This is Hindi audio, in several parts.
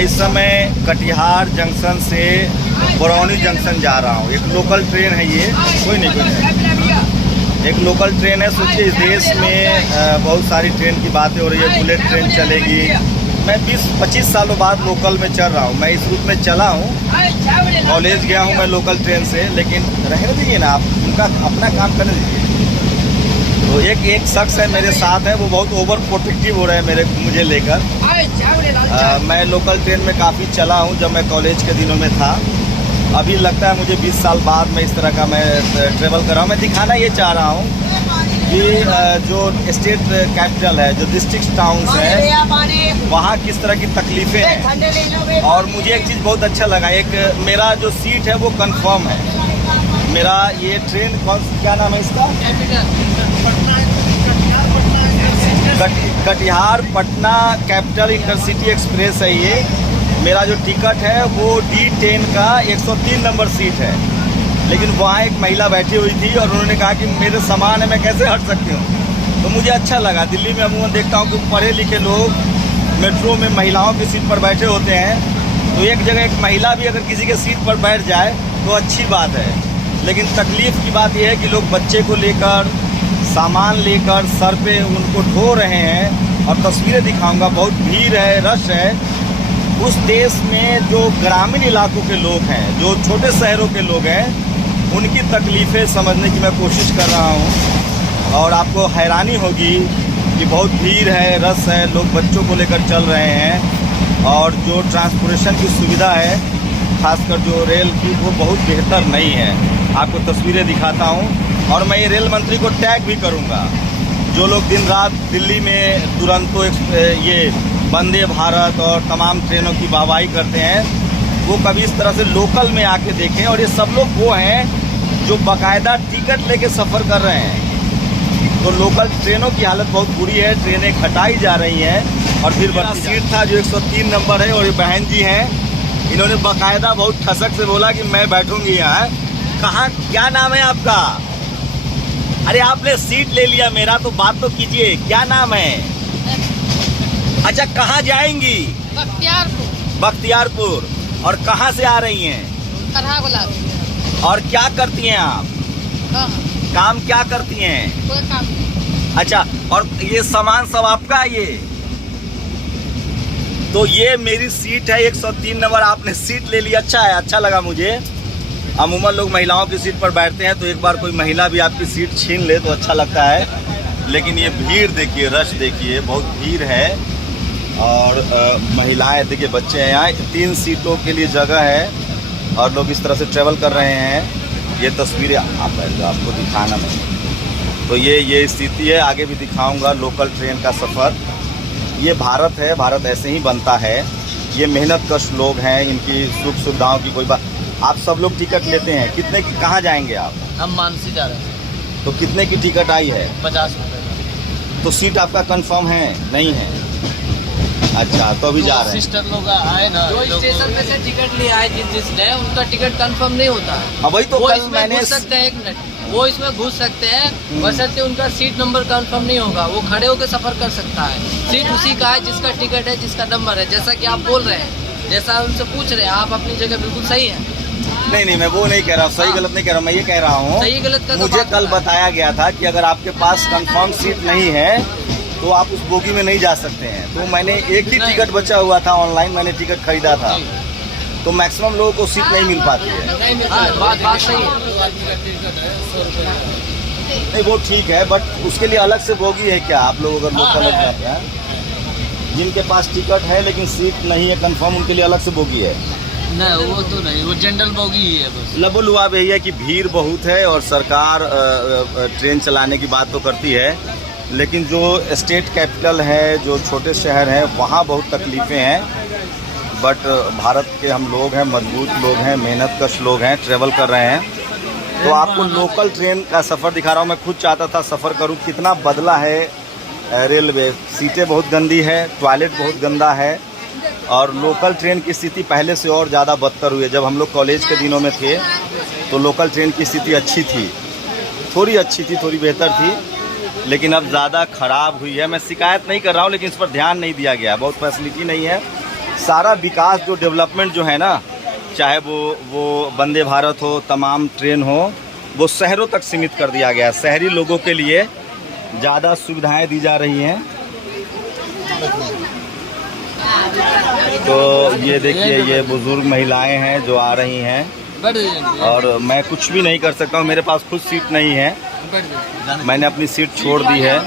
इस समय कटिहार जंक्शन से बरौनी जंक्शन जा रहा हूँ। एक लोकल ट्रेन है ये, कोई नहीं, एक लोकल ट्रेन है। सोचिए इस देश में बहुत सारी ट्रेन की बातें हो रही है, बुलेट ट्रेन चलेगी। मैं 20-25 सालों बाद लोकल में चल रहा हूँ। मैं इस रूट में चला हूँ, कॉलेज गया हूँ मैं लोकल ट्रेन से, लेकिन रहने दीजिए ना आप, उनका अपना काम करने दीजिए। तो एक शख्स है मेरे साथ है, वो बहुत ओवर प्रोटेक्टिव हो रहा है मुझे लेकर। मैं लोकल ट्रेन में काफ़ी चला हूँ जब मैं कॉलेज के दिनों में था। अभी लगता है मुझे 20 साल बाद मैं इस तरह का मैं ट्रेवल कर रहा हूँ। मैं दिखाना ये चाह रहा हूँ कि जो स्टेट कैपिटल है, जो डिस्ट्रिक्ट टाउन्स है, वहाँ किस तरह की तकलीफ़ें हैं। और मुझे एक चीज़ बहुत अच्छा लगा, एक मेरा जो सीट है वो कंफर्म है। मेरा ये ट्रेन क्या नाम है इसका? Katihar Patna capital intercity express है ये। मेरा जो टिकट है वो D10 का 103 नंबर सीट है। लेकिन वहाँ एक महिला बैठी हुई थी और उन्होंने कहा कि मेरे सामान है, मैं कैसे हट सकती हूँ। तो मुझे अच्छा लगा। दिल्ली में अमूमन देखता हूँ कि पढ़े लिखे लोग मेट्रो में महिलाओं की सीट पर बैठे होते हैं, तो एक जगह एक महिला भी अगर किसी के सीट पर बैठ जाए तो अच्छी बात है। लेकिन तकलीफ़ की बात यह है कि लोग बच्चे को लेकर, सामान लेकर सर पे उनको ढो रहे हैं। और तस्वीरें दिखाऊंगा, बहुत भीड़ है, रश है। उस देश में जो ग्रामीण इलाकों के लोग हैं, जो छोटे शहरों के लोग हैं, उनकी तकलीफ़ें समझने की मैं कोशिश कर रहा हूँ। और आपको हैरानी होगी कि बहुत भीड़ है, रश है, लोग बच्चों को लेकर चल रहे हैं। और जो ट्रांसपोर्टेशन की सुविधा है, खासकर जो रेल की, वो बहुत बेहतर नहीं है। आपको तस्वीरें दिखाता हूँ और मैं ये रेल मंत्री को टैग भी करूँगा। जो लोग दिन रात दिल्ली में दुरंतो ये वंदे भारत और तमाम ट्रेनों की वाहवाही करते हैं, वो कभी इस तरह से लोकल में आके देखें। और ये सब लोग वो हैं जो बाकायदा टिकट लेके सफ़र कर रहे हैं। तो लोकल ट्रेनों की हालत बहुत बुरी है, ट्रेनें हटाई जा रही हैं। और फिर बड़ा सीट था जो 103 नंबर है, और ये बहन जी हैं, इन्होंने बाकायदा बहुत ठसक से बोला कि मैं बैठूंगी यहाँ। कहाँ, क्या नाम है आपका? अरे आपने सीट ले लिया मेरा, तो बात तो कीजिए, क्या नाम है? अच्छा, कहाँ जाएंगी? बख्तियारपुर। और कहाँ से आ रही हैं? और क्या करती हैं आप? काम क्या करती हैं? कोई काम नहीं। अच्छा, और ये सामान सब आपका है ये? तो ये मेरी सीट है 103 नंबर, आपने सीट ले ली। अच्छा है, अच्छा लगा मुझे। अमूमन लोग महिलाओं की सीट पर बैठते हैं, तो एक बार कोई महिला भी आपकी सीट छीन ले तो अच्छा लगता है। लेकिन ये भीड़ देखिए, रश देखिए, बहुत भीड़ है। और महिलाएं देखिए, बच्चे हैं यहाँ। 3 सीटों के लिए जगह है और लोग इस तरह से ट्रेवल कर रहे हैं। ये तस्वीरें आपको दिखाना मैं, तो ये स्थिति है। आगे भी दिखाऊंगा लोकल ट्रेन का सफ़र। ये भारत है, भारत ऐसे ही बनता है। ये मेहनत कश लोग हैं, इनकी सुख सुविधाओं की कोई बात। आप सब लोग टिकट लेते हैं, कितने की? कहाँ जाएंगे आप? हम मानसी जा रहे हैं। तो कितने की टिकट आई है? 50 रुपये। तो सीट आपका कंफर्म है? नहीं है? अच्छा, तो अभी जा रहे हैं। सिस्टर लोग आए ना, जो स्टेशन में से टिकट ले आए, जिसने उनका टिकट कंफर्म नहीं होता है। वही तो वो कल इसमें मैंने घुस सकते हैं, 1 मिनट, वो इसमें घुस सकते हैं, बशर्ते उनका सीट नंबर कंफर्म नहीं होगा। वो खड़े होकर सफर कर सकता है। सीट उसी का है जिसका टिकट है, जिसका नंबर है। जैसा कि आप बोल रहे हैं, जैसा उनसे पूछ रहे हैं, आप अपनी जगह बिल्कुल सही है। नहीं, मैं वो नहीं कह रहा, सही गलत नहीं कह रहा। मैं ये कह रहा हूँ, सही गलत का मुझे कल बताया गया था कि अगर आपके पास कंफर्म सीट नहीं है तो आप उस बोगी में नहीं जा सकते हैं। तो मैंने एक ही टिकट बचा हुआ था, ऑनलाइन मैंने टिकट खरीदा था। तो मैक्सिमम लोगों को सीट नहीं मिल पाती है। बात सही है। नहीं, वो ठीक है, बट उसके लिए अलग से बोगी है क्या? आप लोग अगर लोकल में जाते हैं, जिनके पास टिकट है लेकिन सीट नहीं है कंफर्म, उनके लिए अलग से बोगी है? नहीं, वो तो नहीं, वो जनरल बोगी ही है बस। लबुलुआब यही है कि भीड़ बहुत है और सरकार ट्रेन चलाने की बात तो करती है, लेकिन जो स्टेट कैपिटल है, जो छोटे शहर हैं, वहाँ बहुत तकलीफ़ें हैं। बट भारत के हम लोग हैं, मजबूत लोग हैं, मेहनत कश लोग हैं, ट्रेवल कर रहे हैं। तो आपको लोकल ट्रेन का सफ़र दिखा रहा हूँ। मैं खुद चाहता था सफ़र करूँ। कितना बदला है रेलवे। सीटें बहुत गंदी है, टॉयलेट बहुत गंदा है। और लोकल ट्रेन की स्थिति पहले से और ज़्यादा बदतर हुई है। जब हम लोग कॉलेज के दिनों में थे तो लोकल ट्रेन की स्थिति अच्छी थी, थोड़ी अच्छी थी, थोड़ी बेहतर थी, लेकिन अब ज़्यादा ख़राब हुई है। मैं शिकायत नहीं कर रहा हूँ, लेकिन इस पर ध्यान नहीं दिया गया। बहुत फैसिलिटी नहीं है, सारा विकास जो डेवलपमेंट जो है ना, चाहे वो वंदे भारत हो, तमाम ट्रेन हो, वो शहरों तक सीमित कर दिया गया है। शहरी लोगों के लिए ज़्यादा सुविधाएं दी जा रही हैं। तो ये देखिए, ये बुजुर्ग महिलाएं हैं जो आ रही हैं और मैं कुछ भी नहीं कर सकता हूँ, मेरे पास खुद सीट नहीं है। मैंने अपनी सीट छोड़ दी है,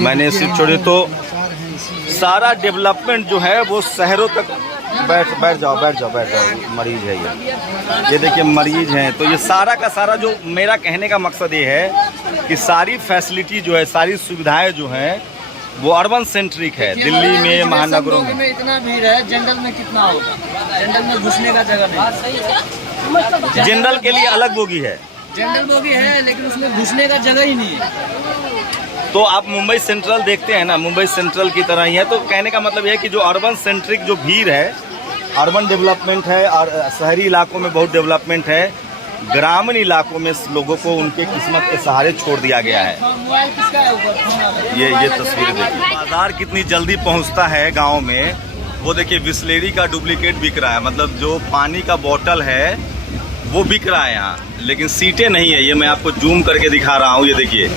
मैंने सीट छोड़ी। तो सारा डेवलपमेंट जो है वो शहरों तक। बैठ जाओ, मरीज है ये देखिए मरीज हैं। तो ये सारा का सारा जो मेरा कहने का मकसद ये है कि सारी फैसिलिटी जो है, सारी सुविधाएं जो हैं वो अर्बन सेंट्रिक है। दिल्ली में, महानगरों में इतना भीड़ है, जनरल में कितना होगा? जनरल में घुसने का जगह नहीं। जनरल के लिए अलग बोगी है, जनरल बोगी है, लेकिन उसमें घुसने का जगह ही नहीं है। तो आप मुंबई सेंट्रल देखते हैं ना, मुंबई सेंट्रल की तरह ही है। तो कहने का मतलब ये है कि जो अर्बन सेंट्रिक जो भीड़ है, अर्बन डेवलपमेंट है और शहरी इलाकों में बहुत डेवलपमेंट है, ग्रामीण इलाकों में लोगों को उनके किस्मत के सहारे छोड़ दिया गया है। ये तस्वीर देखिए, बाजार कितनी जल्दी पहुंचता है गांव में। वो देखिए बिस्लेरी का डुप्लीकेट बिक रहा है, मतलब जो पानी का बोतल है वो बिक रहा है यहाँ, लेकिन सीटें नहीं है। ये मैं आपको जूम करके दिखा रहा हूँ, ये देखिए।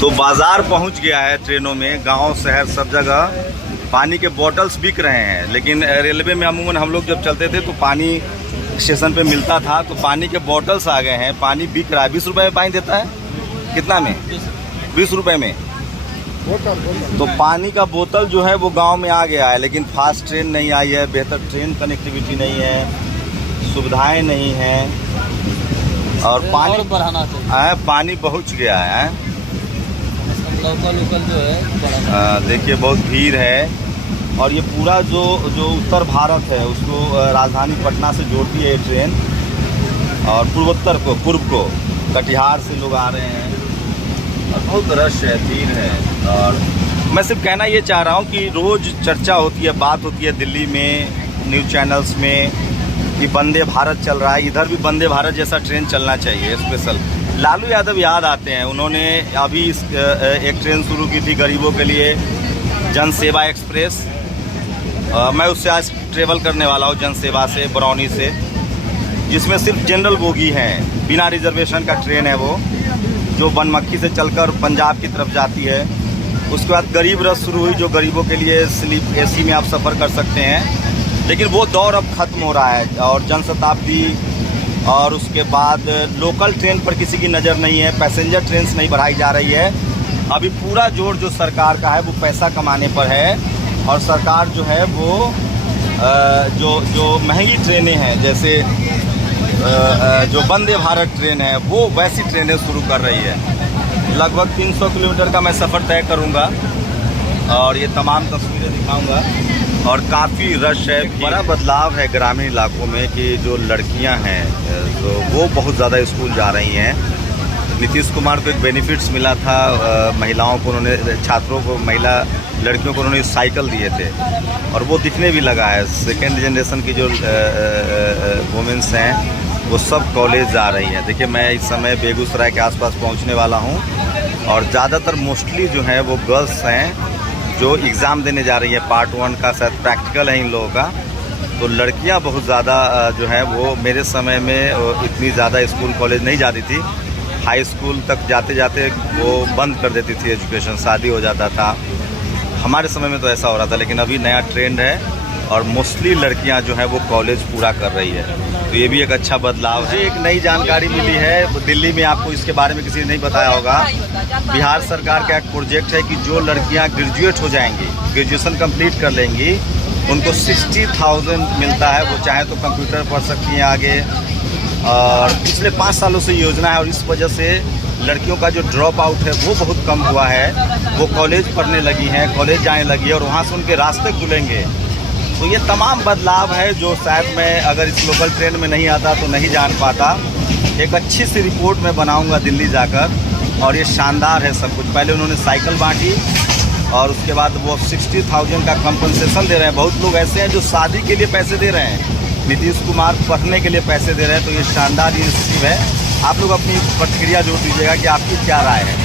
तो बाजार पहुँच गया है ट्रेनों में, गाँव शहर सब जगह पानी के बॉटल्स बिक रहे हैं। लेकिन रेलवे में अमूमन हम लोग जब चलते थे तो पानी स्टेशन पे मिलता था, तो पानी के बॉटल्स आ गए हैं, पानी बिक रहा है। 20 रुपए में पानी देता है, कितना में? 20 रुपए में। तो पानी का बोतल जो है वो गांव में आ गया है, लेकिन फास्ट ट्रेन नहीं आई है, बेहतर ट्रेन कनेक्टिविटी नहीं है, सुविधाएं नहीं हैं और पानी बढ़ाना चाहिए। पानी पहुंच गया है, लोकल जो है देखिए बहुत भीड़ है। और ये पूरा जो उत्तर भारत है उसको राजधानी पटना से जोड़ती है ये ट्रेन, और पूर्वोत्तर को, पूर्व को कटिहार से लोग आ रहे हैं और बहुत रश है, भीड़ है। और मैं सिर्फ कहना ये चाह रहा हूँ कि रोज़ चर्चा होती है, बात होती है दिल्ली में न्यूज़ चैनल्स में कि वंदे भारत चल रहा है, इधर भी वंदे भारत जैसा ट्रेन चलना चाहिए स्पेशल। लालू यादव याद आते हैं, उन्होंने अभी एक ट्रेन शुरू की थी गरीबों के लिए, जन सेवा एक्सप्रेस। मैं उससे आज ट्रेवल करने वाला हूँ, जन सेवा से, बरौनी से, जिसमें सिर्फ जनरल बोगी है, बिना रिजर्वेशन का ट्रेन है वो, जो बनमक्खी से चलकर पंजाब की तरफ जाती है। उसके बाद गरीब रथ शुरू हुई, जो गरीबों के लिए स्लीप एसी में आप सफ़र कर सकते हैं, लेकिन वो दौर अब ख़त्म हो रहा है। और जनशताब्दी और उसके बाद लोकल ट्रेन पर किसी की नज़र नहीं है, पैसेंजर ट्रेन नहीं बढ़ाई जा रही है। अभी पूरा जोर जो सरकार का है वो पैसा कमाने पर है, और सरकार जो है वो जो महंगी ट्रेनें हैं, जैसे जो वंदे भारत ट्रेन है, वो वैसी ट्रेनें शुरू कर रही है। लगभग 300 किलोमीटर का मैं सफ़र तय करूँगा और ये तमाम तस्वीरें दिखाऊँगा। और काफ़ी रश है, बड़ा बदलाव है ग्रामीण इलाकों में कि जो लड़कियां हैं तो वो बहुत ज़्यादा स्कूल जा रही हैं। नीतीश कुमार को एक बेनिफिट्स मिला था, महिलाओं को उन्होंने, छात्रों को, महिला लड़कियों को उन्होंने साइकिल दिए थे और वो दिखने भी लगा है। सेकेंड जनरेशन की जो वुमेंस हैं वो सब कॉलेज जा रही हैं। देखिए मैं इस समय बेगूसराय के आसपास पहुंचने वाला हूं और ज़्यादातर मोस्टली जो है वो गर्ल्स हैं जो एग्ज़ाम देने जा रही है। पार्ट 1 का शायद प्रैक्टिकल है इन लोगों का। तो लड़कियां बहुत ज़्यादा जो है वो, मेरे समय में इतनी ज़्यादा स्कूल कॉलेज नहीं जाती थी, हाई स्कूल तक जाते जाते वो बंद कर देती थी एजुकेशन, शादी हो जाता था। हमारे समय में तो ऐसा हो रहा था, लेकिन अभी नया ट्रेंड है और मोस्टली लड़कियां जो है वो कॉलेज पूरा कर रही है, तो ये भी एक अच्छा बदलाव है। एक नई जानकारी मिली है दिल्ली में, आपको इसके बारे में किसी ने नहीं बताया होगा। बिहार सरकार का एक प्रोजेक्ट है कि जो लड़कियां ग्रेजुएट हो जाएंगी, ग्रेजुएशन कंप्लीट कर लेंगी, उनको 60,000 मिलता है। वो चाहे तो कंप्यूटर पढ़ सकती हैं आगे, और पिछले 5 सालों से योजना है और इस वजह से लड़कियों का जो ड्रॉप आउट है वो बहुत कम हुआ है। वो कॉलेज पढ़ने लगी हैं, कॉलेज जाने लगी है और वहाँ से उनके रास्ते खुलेंगे। तो ये तमाम बदलाव है जो शायद मैं अगर इस लोकल ट्रेन में नहीं आता तो नहीं जान पाता। एक अच्छी सी रिपोर्ट मैं बनाऊंगा दिल्ली जाकर, और ये शानदार है सब कुछ। पहले उन्होंने साइकिल बांटी और उसके बाद वो 60,000 का कंपनसेशन दे रहे हैं। बहुत लोग ऐसे हैं जो शादी के लिए पैसे दे रहे हैं, नीतीश कुमार पढ़ने के लिए पैसे दे रहे हैं। तो ये शानदार इनिशिएटिव है। आप लोग अपनी प्रतिक्रिया जोड़ दीजिएगा कि आपकी क्या राय है।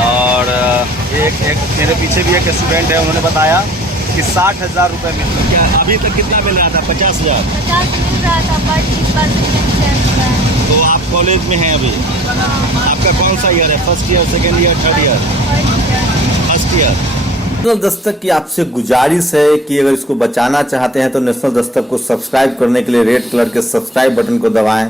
और एक मेरे पीछे भी एक स्टूडेंट है, उन्होंने बताया कि 60,000 रुपये मिलता है। क्या अभी तक कितना मिल रहा था? 50,000। 50 मिल रहा था, पर 30% चेंज हुआ है। तो आप कॉलेज में हैं अभी? आपका कौन सा ईयर है? First year, second year, third year? First year. National Dastak की आपसे गुजारिश है कि अगर इसको बचाना चाहते हैं तो नेशनल दस्तक को सब्सक्राइब करने के लिए रेड कलर के सब्सक्राइब बटन को दबाएं,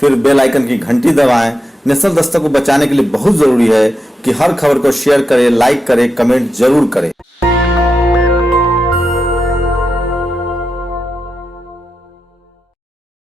फिर बेल आइकन की घंटी दबाएं। नेशनल दस्तक को बचाने के लिए बहुत जरूरी है कि हर खबर को शेयर करें, लाइक करें, कमेंट जरूर करें।